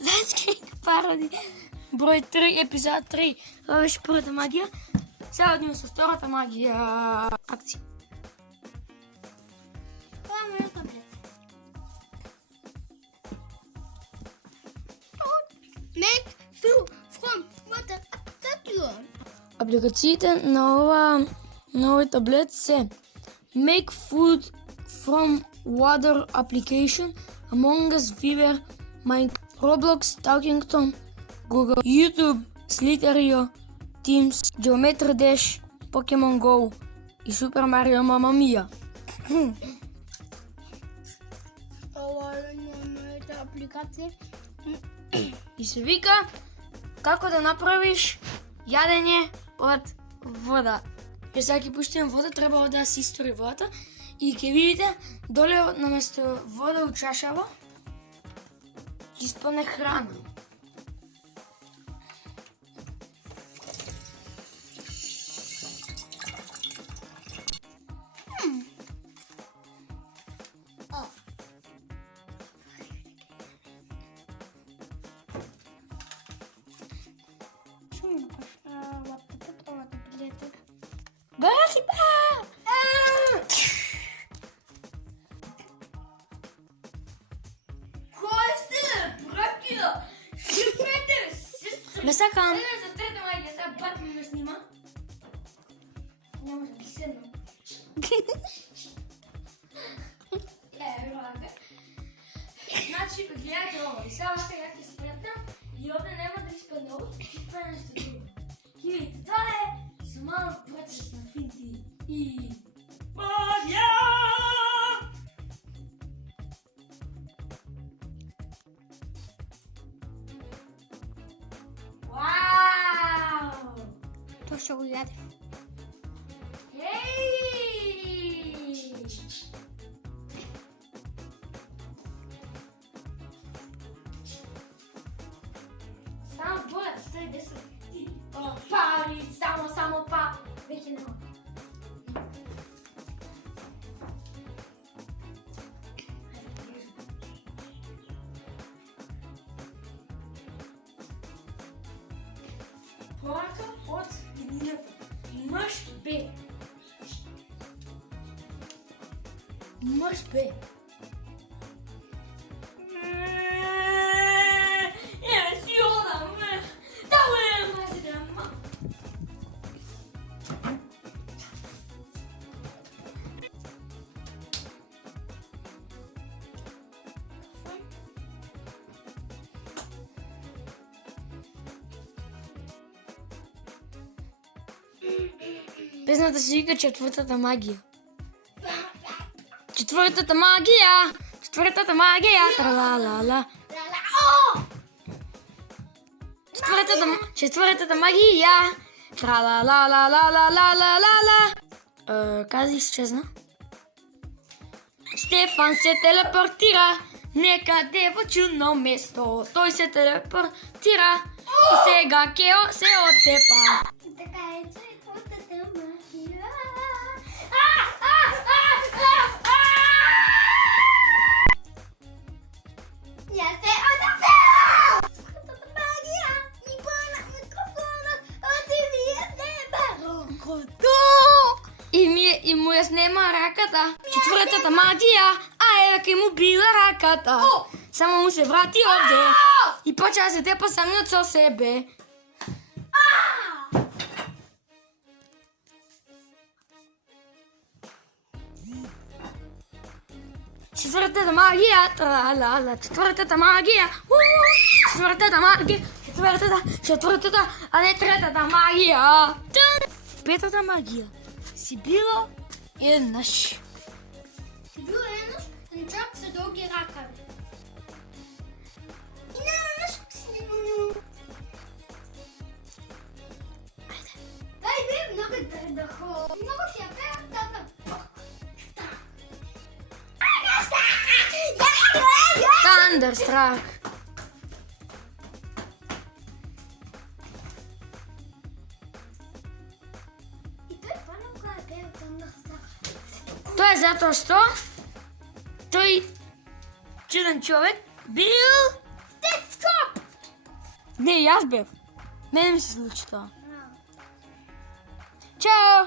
Значи пароди. Брой 3, епизод 3. Това беше първата магия. Сега отивам с втората магия. Акция. Това е моя таблет. Make food from water. Апликациите на новия таблет са Make Food from Water Application, Among Us, Viber, Minecraft, Roblox, Talkington, Google, YouTube, Slither.io, Teams, Geometry Dash, Pokemon Go и Super Mario Mamma Mia. Това е моята апликация. И се вика как да направиш ядене от вода. И всеки пущен вода трябва да си изтори водата и ке видите доле на место вода от чашава изпъне храна. Не сакам. За трета магия, сега бат ми ме снима. Няма да би седна. Значи, гледайте ovo. И сега още як изпретна и ovdje nema да изпадне ovo, ще изпадне нещо друго. И видите, това е за малък процес на финти и магия! Вау! То ще го яде. Ей! Само боят, стой 10. О, пари, само па. Вече няма. Порака от едината. Мъж бе. Мъж бе. Песната се вика четвъртата магия. Четвъртата магия! Четвъртата магия! Тра-ла-ла-ла. Четвъртата магия! Тра-ла-ла-ла-ла-ла-ла-ла-ла. Кази изчезна. Стефан се телепортира некъде в чудно место. Той се телепортира и сега Кео се оттепа. Така е, че четвъртата магия. Я се отдавам! Четвъртата магия! Ни пълна микрофона от Илия Деба! И му я снема раката. Четвъртата магия, а Ека му била раката. Само му се врати овде и почва да се тепа самиот со себе. Четвъртата магия, тра-ла-ла, четвъртата магия, четвъртата магия, четвъртата, а не третата магия. Петата магия. Си била еднъж. Си била еднъж, но чак са дълги ракави. И наведнъж си Дай бе, много дърдахо. Много си я пея, тата. Thunderstruck. И той хвана кога е пея Thunderstruck. zato što той чуден човек бил... Стив Джоб! Не, и аз бях. Мене ми се случи това. Чао!